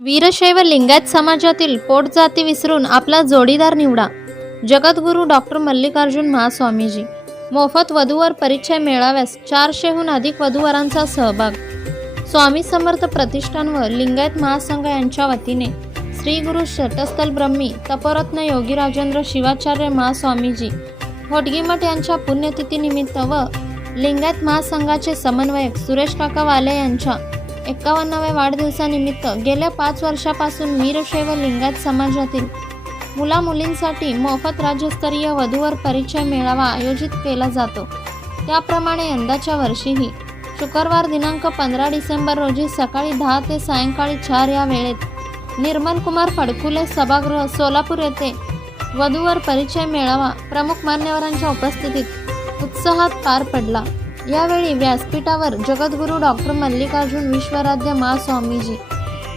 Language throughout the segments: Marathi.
वीरशैव लिंगायत समाजातील पोट जाती विसरून आपला जोडीदार निवडा. जगद्गुरू डॉक्टर मल्लिकार्जुन महास्वामीजी. मोफत वधूवर परिचय मेळाव्यास चारशेहून अधिक वधूवरांचा सहभाग. स्वामी समर्थ प्रतिष्ठान व लिंगायत महासंघ यांच्या वतीने श्री गुरु शटस्थल ब्रह्मी तपरत्न योगी राजेंद्र शिवाचार्य महास्वामीजी होटगीमठ यांच्या पुण्यतिथीनिमित्त व लिंगायत महासंघाचे समन्वयक सुरेश काका वाले यांच्या एक्कावन्नाव्या वाढदिवसानिमित्त गेल्या पाच वर्षापासून वीरशैव लिंगायत समाजातील मुला मुलींसाठी मोफत राज्यस्तरीय वधूवर परिचय मेळावा आयोजित केला जातो. त्याप्रमाणे यंदाच्या वर्षीही शुक्रवार दिनांक पंधरा डिसेंबर रोजी सकाळी दहा ते सायंकाळी चार या वेळेत निर्मल कुमार फडकुले सभागृह सोलापूर येथे वधूवर परिचय मेळावा प्रमुख मान्यवरांच्या उपस्थितीत उत्साहात पार पडला. यावेळी व्यासपीठावर जगद्गुरू डॉक्टर मल्लिकार्जुन विश्वराध्य महास्वामीजी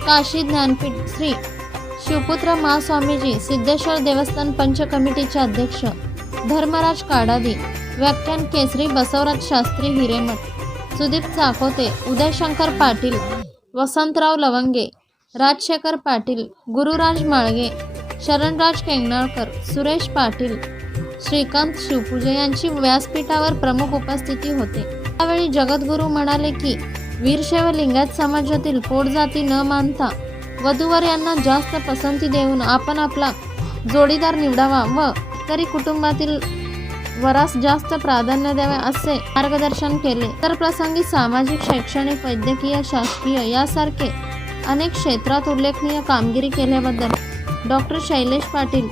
काशी ज्ञानपीठ श्री शिवपुत्र महास्वामीजी सिद्धेश्वर देवस्थान पंच कमिटीचे अध्यक्ष धर्मराज काडादी व्याख्यान केसरी बसवराज शास्त्री हिरेमठ सुदीप चाकोते उदयशंकर पाटील वसंतराव लवंगे राजशेखर पाटील गुरुराज माळगे शरणराज केंगणाळकर सुरेश पाटील श्रीकांत शिवपूजे यांची व्यासपीठावर प्रमुख उपस्थिती होते. त्यावेळी जगद्गुरू म्हणाले की वीरशैव लिंगायत समाजातील पोट जाती न मानता वधूवर यांना जास्त पसंती देऊन आपण आपला जोडीदार निवडावा व तरी कुटुंबातील वरास जास्त प्राधान्य द्यावे असे मार्गदर्शन केले. तर प्रसंगी सामाजिक शैक्षणिक वैद्यकीय शासकीय यासारखे अनेक क्षेत्रात उल्लेखनीय कामगिरी केल्याबद्दल डॉक्टर शैलेश पाटील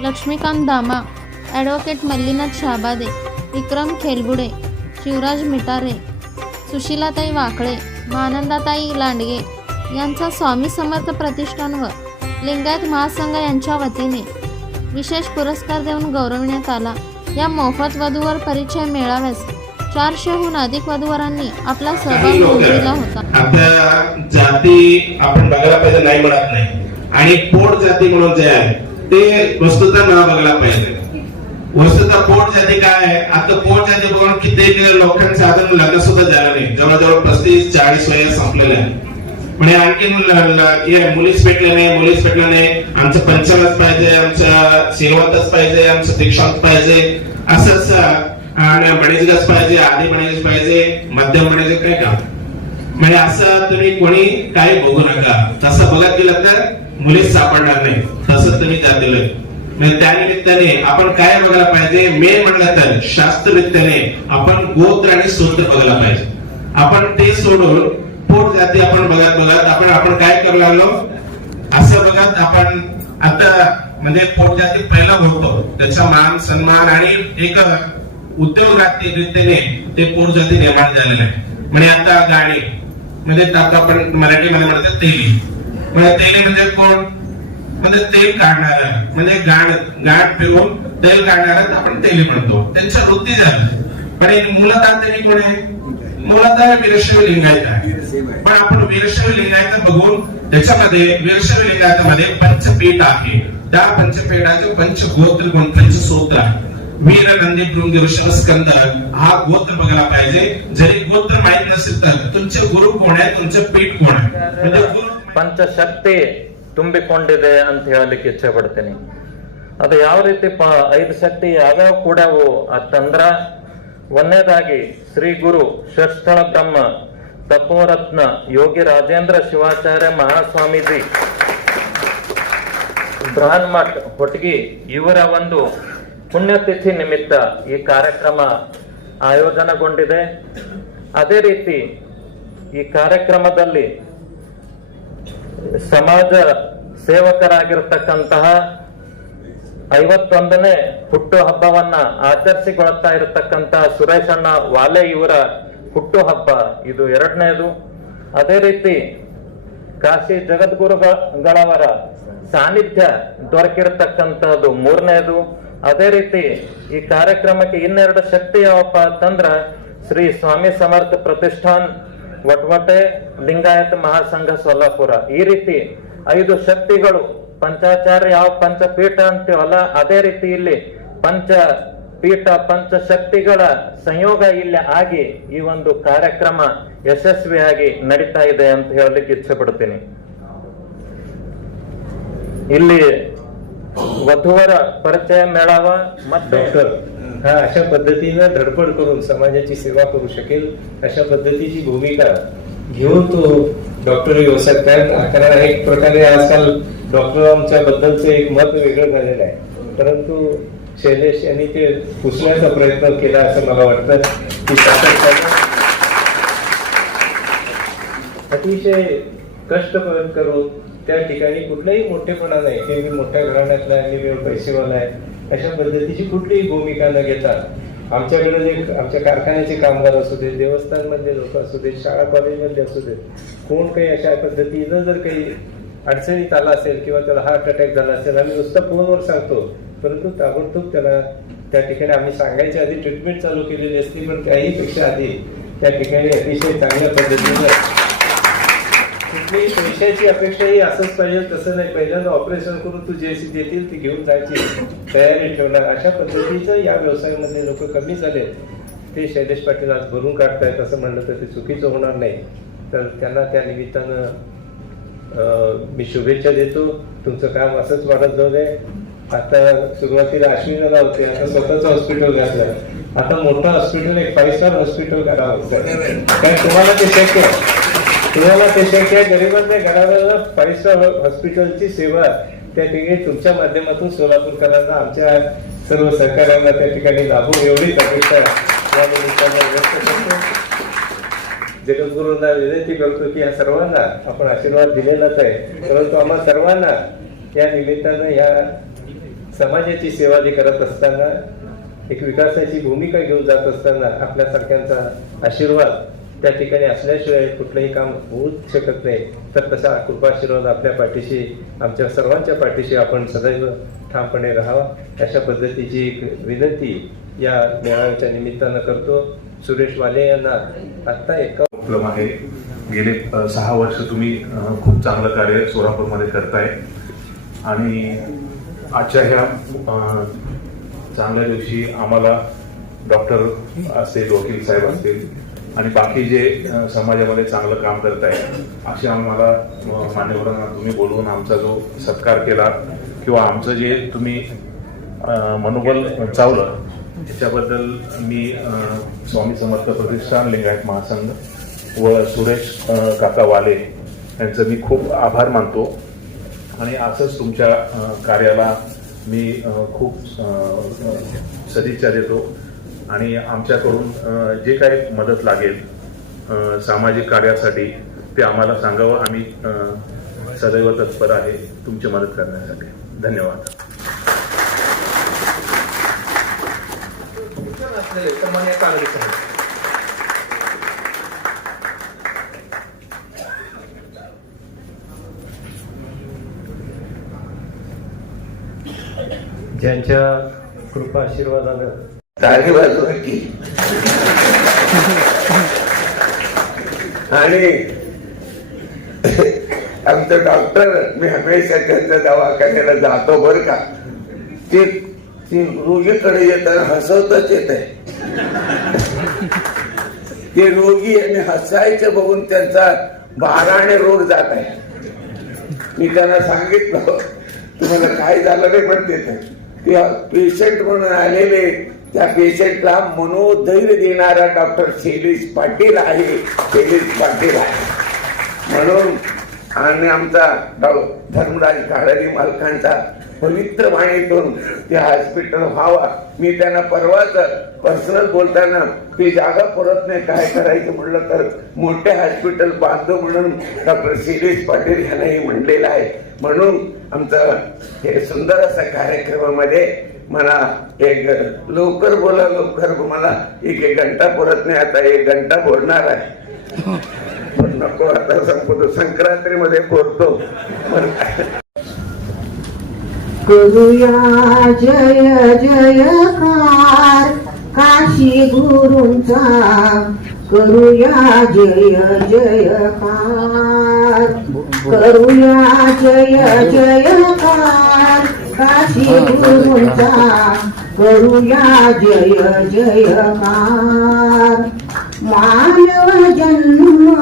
लक्ष्मीकांत दामा ॲडव्होकेट मल्लीनाथ शाबादे विक्रम खेलगुडे शिवराज मिटारे सुशीलाताई वाकळे मानंदाताई लांडगे यांचा स्वामी समर्थ प्रतिष्ठान व लिंगायत महासंघ यांच्या वतीने विशेष पुरस्कार देऊन गौरवण्यात आला. या मोफत वधूवर परिचय मेळाव्यास चारशेहून अधिक वधूवरांनी आपला सहभाग नोंदविला होता. आपल्या जाती आपण बघायला पाहिजे नाही म्हणत नाही. आणि पोट जाती म्हणून जे आहे ते वस्तुतः बघायला पाहिजे. वस्तुतः पोट जाती काय आहे? आता पोट जाती बघून कित्येक लोकांचं अजून लग्न सुद्धा झालं नाही. जवळजवळ पस्तीस चाळीस वय संपलेलं आहे. म्हणजे आणखीन मुलीच भेटलं नाही मुलीच भेटलं नाही. आमचं पंचमच पाहिजे आमचं सेवातच पाहिजे आमचं दीक्षांत पाहिजे. असंच आणि बणीजगच पाहिजे आधी बणीज पाहिजे मध्यम बणीज काय का म्हणजे असं तुम्ही कोणी काही बघू नका. तसं बघत गेलं तर मुलीच सापडणार नाही. तसं तुम्ही त्यात त्यानिमित्ताने त्या निमित्ताने आपण काय बघायला पाहिजे? मेन म्हणलं तर शास्त्ररित्याने आपण गोत्र आणि सूत्र बघायला पाहिजे. आपण ते सोडून पोट जाती आपण बघत बघत आपण आपण काय करू लागलो? असं बघत आपण आता म्हणजे पोट जाती पहिला होतो. त्याचा मान सन्मान आणि एक उद्योग रीतीने ते पोट जाती निर्माण झालेलं आहे. म्हणजे आता गाणी. म्हणजे आता आपण मराठीमध्ये म्हणतात तेली. म्हणजे तेली म्हणजे कोण? म्हणजे तेल काढणार म्हणजे गाण गाड पिळून तेल काढणार आपण तेली म्हणतो. त्यांच्या वृत्ती झाली. पण मूलतः त्यांनी कोण आहे? मूलतः वीरशैव लिंगायत आहे. पण आपण वीरशैव लिंगायत बघून त्याच्यामध्ये वीरशैव लिंगायतामध्ये पंचपीठ आहे. त्या पंचपीठाचं पंचगोत्र कोण? पंचसूत्र आहे. वीर नंदी भृंग ऋषभ स्कंद हा गोत्र बघायला पाहिजे. जरी गोत्र माहीत नसेल तर तुमचे गुरु कोण आहे? तुमचं पीठ कोण आहे? म्हणजे गुरु पंचशक्ती. ತುಂಬಿಕೊಂಡಿದೆ ಅಂತ ಹೇಳಲಿಕ್ಕೆ ಇಚ್ಛೆ ಪಡ್ತೀನಿ ಅದು ಯಾವ ರೀತಿ ಐದು ಶಕ್ತಿ ಯಾವ್ಯಾವ ಆ ಅಂತಂದ್ರ ಒಂದನೇದಾಗಿ ಶ್ರೀ ಗುರು ಷಷ್ಠಳ ಬ್ರಹ್ಮ, ತಪೋರತ್ನ ಯೋಗಿ ರಾಜೇಂದ್ರ ಶಿವಾಚಾರ್ಯ ಮಹಾಸ್ವಾಮೀಜಿ ಬೃಹನ್ಮಠ್ ಹೊಟ್ಗಿ ಇವರ ಒಂದು ಪುಣ್ಯತಿಥಿ ನಿಮಿತ್ತ ಈ ಕಾರ್ಯಕ್ರಮ ಆಯೋಜನೆಗೊಂಡಿದೆ. ಅದೇ ರೀತಿ ಈ ಕಾರ್ಯಕ್ರಮದಲ್ಲಿ ಸಮಾಜ ಸೇವಕರಾಗಿರ್ತಕ್ಕಂತಹ ಐವತ್ತೊಂದನೇ ಹುಟ್ಟು ಹಬ್ಬವನ್ನ ಆಚರಿಸಿಕೊಳ್ತಾ ಇರತಕ್ಕಂತಹ ಸುರೇಶ್ ಅಣ್ಣ ವಾಲೆ ಇವರ ಹುಟ್ಟು ಹಬ್ಬ ಇದು ಎರಡನೇದು. ಅದೇ ರೀತಿ ಕಾಶಿ ಜಗದ್ಗುರುಗಳವರ ಸಾನ್ನಿಧ್ಯ ದೊರಕಿರತಕ್ಕಂಥದ್ದು ಮೂರನೇದು. ಅದೇ ರೀತಿ ಈ ಕಾರ್ಯಕ್ರಮಕ್ಕೆ ಇನ್ನೆರಡು ಶಕ್ತಿ ಯಾವಪ್ಪ ಅಂತಂದ್ರ ಶ್ರೀ ಸ್ವಾಮಿ ಸಮರ್ಥ ಪ್ರತಿಷ್ಠಾನ್ ವಟ್ವಟೆ ಲಿಂಗಾಯತ ಮಹಾಸಂಘ ಸೊಲ್ಲಾಪುರ. ಈ ರೀತಿ ಐದು ಶಕ್ತಿಗಳು ಪಂಚಾಚಾರ್ಯ ಯಾವ ಪಂಚಪೀಠ ಅಂತೀವಲ್ಲ ಅದೇ ರೀತಿ ಇಲ್ಲಿ ಪಂಚ ಪೀಠ, ಪಂಚ ಶಕ್ತಿಗಳ ಸಂಯೋಗ ಇಲ್ಲಿ ಆಗಿ ಈ ಒಂದು ಕಾರ್ಯಕ್ರಮ ಯಶಸ್ವಿಯಾಗಿ ನಡೀತಾ ಇದೆ ಅಂತ ಹೇಳಲಿಕ್ಕೆ ಇಚ್ಛೆ ಪಡ್ತೀನಿ ಇಲ್ಲಿ ವಧುವರ ಪರಿಚಯ ಮೇಳವ ಮತ್ತೆ हा अशा पद्धतीनं धडपड करून समाजाची सेवा करू शकेल अशा पद्धतीची भूमिका घेऊन तो डॉक्टर व्यवसाय कारण कारण एक प्रकारे आजकाल डॉक्टरांच्या बद्दलचं एक मत वेगळं झालेलं आहे. परंतु शैलेश यांनी ते पुसण्याचा प्रयत्न केला असं मला वाटतं. की अतिशय कष्ट करून त्या ठिकाणी कुठलाही मोठेपणा नाही ते मी मोठ्या घराण्यातला आहे मी पैसेवाला आहे अशा पद्धतीची कुठलीही भूमिका न घेता आमच्याकडे जे आमच्या कारखान्याचे कामगार असू देत देवस्थानमधले लोक असू देत शाळा कॉलेजमधले असू देत कोण काही अशा पद्धतीनं जर काही अडचणीत आला असेल किंवा त्याला हार्ट अटॅक झाला असेल आम्ही नुसतं फोनवर सांगतो. परंतु ताबडतोब त्याला त्या ठिकाणी आम्ही सांगायच्या आधी ट्रीटमेंट चालू केलेली असती पण काही पेक्षा आधी त्या ठिकाणी अतिशय चांगल्या पद्धतीनं कुठलीही पैशाची अपेक्षा ही असंच पाहिजे तसं नाही. पहिल्यांदा ऑपरेशन करून तू जे देतील ती घेऊन जायची तयारी ठेवणार. अशा पद्धतीचं या व्यवसायामध्ये लोक कमी झाले. ते शैलेश पाटील आज भरून काढतायत असं म्हणलं तर ते चुकीचं होणार नाही. तर त्यांना त्या निमित्तानं मी शुभेच्छा देतो. तुमचं काम असंच वाढत जाऊ दे. आता सुरुवातीला अश्विनाला होते. आता स्वतःच हॉस्पिटल घातलं. आता मोठं हॉस्पिटल एक फाईव्ह स्टार हॉस्पिटल करावं कारण तुम्हाला ते शक्य? तुम्हाला त्याच्या गरिबांच्या घराला फाईव्ह हॉस्पिटलची सेवा त्या ठिकाणी तुमच्या माध्यमातून सोलापूरकरांना आमच्या सर्व सरकारांना त्या ठिकाणी लाभू एवढीच अपेक्षा या निमित्तानं व्यक्त करतो. जगद्गुरूंना विनंती करतो की या सर्वांना आपण आशीर्वाद दिलेलाच आहे. परंतु आम्हा सर्वांना या निमित्तानं या समाजाची सेवा जी करत असताना एक विकासाची भूमिका घेऊन जात असताना आपल्यासारख्यांचा आशीर्वाद त्या ठिकाणी असल्याशिवाय कुठलंही काम होऊच शकत नाही. तर तसा कृपाशीर्वाद आपल्या पाठीशी आमच्या सर्वांच्या पाठीशी आपण सदैव ठामपणे राहावा. अशा पद्धतीची एक विनंती या मेळाव्याच्या निमित्तानं करतो. सुरेश वाले यांना आत्ता एका उपक्रम आहे. गेले सहा वर्ष तुम्ही खूप चांगलं कार्य सोलापूरमध्ये करताय. आणि आजच्या ह्या चांगल्या दिवशी आम्हाला डॉक्टर असेल वकील साहेब असतील आणि बाकी जे समाजामध्ये चांगलं काम करत आहे असे आम्हाला मान्यवरांना तुम्ही बोलवून आमचा जो सत्कार केला किंवा आमचं जे तुम्ही मनोबल चावलं त्याच्याबद्दल मी स्वामी समर्थ प्रतिष्ठान लिंगायत महासंघ व सुरेश काका वाले यांचं मी खूप आभार मानतो. आणि असंच तुमच्या कार्याला मी खूप सदिच्छा देतो. आणि आमच्याकडून जे काही मदत लागेल सामाजिक कार्यासाठी ते आम्हाला सांगावं. आम्ही सदैव तत्पर आहे तुमची मदत करण्यासाठी. धन्यवाद. ज्यांच्या कृपा आशीर्वादानं तारी बाजू की आणि आमचं डॉक्टर मी हमेशा त्यांच्या दवाखान्याला जातो बर का. ते ती रोगीकडे येताना हसवतच येत आहे. ते रोगी आणि हसायचं बघून त्यांचा बाराने रोग जात आहे. मी त्यांना सांगितलं तुम्हाला काय झालं नाही पण ते पेशंट म्हणून आलेले त्या पेशंटला मनोधैर्य देणारा डॉक्टर शैलेश पाटील आहे. शैलेश पाटील आहे. म्हणून आणि आमचा धर्मराज काळारी मालकांचा पवित्र वाणीतून ते हॉस्पिटल व्हावा. मी त्यांना परवाच पर्सनल बोलताना ती जागा परत नाही काय करायचं? म्हणलं तर मोठे हॉस्पिटल बांधतो म्हणून डॉक्टर शिरीष पाटील यांनाही म्हणलेलं आहे. म्हणून आमचं हे सुंदर असा कार्यक्रमामध्ये मला एक लवकर बोला लवकर मला एक एक घंटा पुरत नाही आता एक घंटा बोलणार आहे. पण नको आता संपतो. संक्रांतीमध्ये बोलतो. पण करूया जय जयकार काशी गुरूंचा करूया जय जयकार करूया जय जयकार काशी गुरूंचा करूया जय जयकार मानव जन्म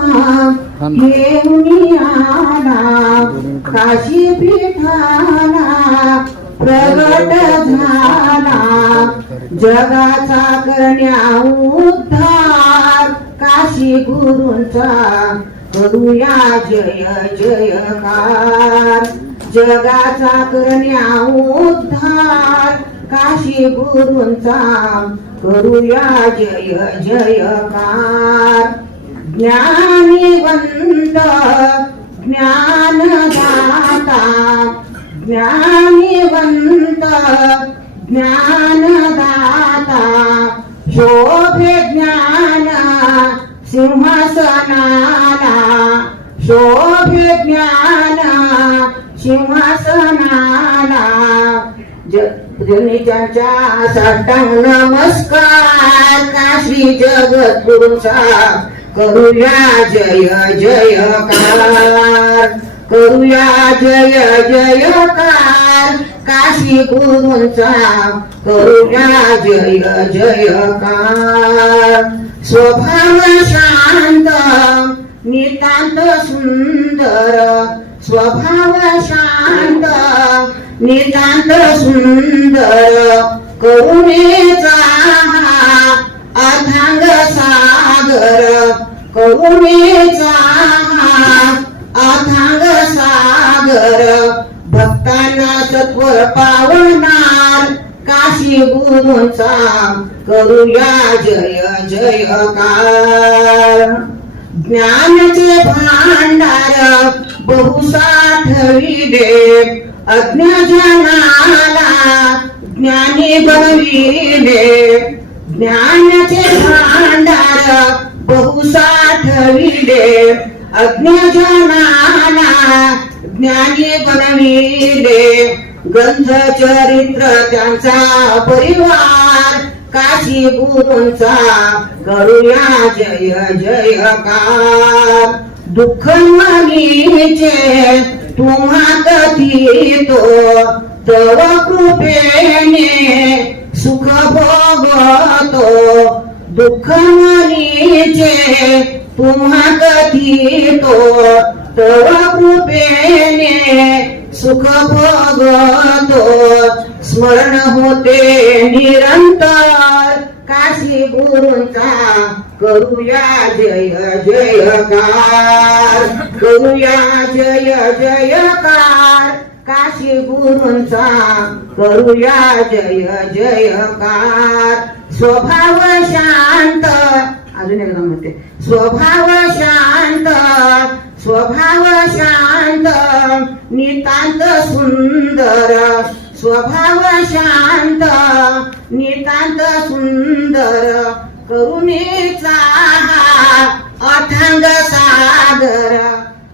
आला. काशी पीठाला प्रगट झाला. जगाचा करण्या उद्धार. काशी गुरूंचा करूया जय जयकार जगाचा करण्या उद्धार. काशी गुरूंचा करूया जय जयकार ज्ञानीवंत ज्ञानदाता. ज्ञानीवंत ज्ञानदाता. शोभे ज्ञान सिंहासनाला. शोभे ज्ञान सिंहासनाला जनितांच्या साष्टांग नमस्कार. काशी जगद्गुरूचा करूया जय जयकार. करूया जय जयकार. काशी गुरूंचा करूया जय जयकार. स्वभाव शांत नितांत सुंदर स्वभाव शांत नितांत सुंदर करुणेचा हा अथांग सागर करुणेचा हा अथांग सागर. भक्तांना सत्वर पावणार काशी गुरुचा करूया जय जयकार ज्ञानचे भांडार बहुसाठविले अज्ञजनाला ज्ञानी बनविले ज्ञानाचे भांडार बहुसाठविले अज्ञजनाला ज्ञानी बनविले ग्रंथ चरित्र त्यांचा परिवार काशी गुरूंचा करूया जय जयकार. दुःख मागीचे तुम्हा कधी तो तव कृपेने सुख भोगतो. दुःख मनीचे तुम्हा कधी तो तव कृपेने सुख भोगतो. स्मरण होते निरंतर. काशी गुरूंचा करूया जय जयकार. करूया जय जयकार. काशी गुरूंचा करूया जय जयकार. स्वभाव शांत अजून एकदा म्हणते. स्वभाव शांत स्वभाव शांत नितांत सुंदर. स्वभाव शांत नितांत सुंदर करुणेचा हा अथांग सागर.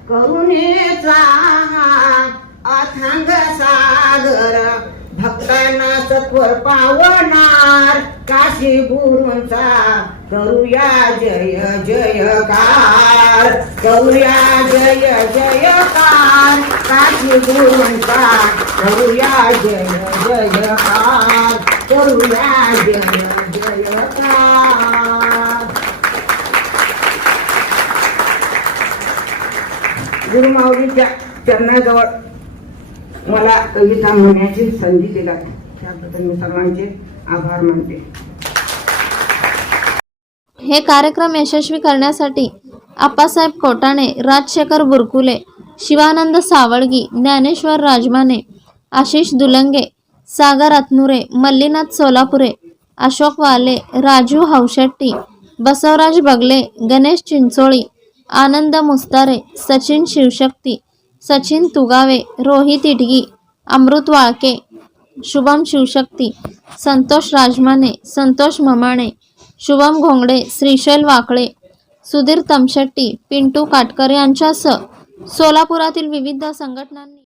करुणेचा हा अथांग सागर. भक्तांना सत्वर पावणार काशी गुरूंचा करूया जय जयकार करूया जय जयकार काशी गुरूंचा करूया जय जयकार करूया जय जयकार गुरुमाऊलीच्या चरणाजवळ मला कविता म्हणण्याची संधी दिला. त्याबद्दल मी सर्वांचे आभार मानते. हे कार्यक्रम यशस्वी करण्यासाठी आप्पासाहेब कोटाणे राजशेखर बुरकुले शिवानंद सावळगी ज्ञानेश्वर राजमाने आशिष दुलंगे सागर अतनुरे मल्लीनाथ सोलापुरे अशोक वाले राजू हौशेट्टी बसवराज बगले गणेश चिंचोळी आनंद मुस्तारे सचिन शिवशक्ती सचिन तुगावे रोहित इटगी अमृत वाळके शुभम शिवशक्ती संतोष राजमाने संतोष ममाणे शुभम घोंगडे श्रीशैल वाकळे सुधीर तमशेट्टी पिंटू काटकर यांच्यासह सोलापुरातील विविध संघटनांनी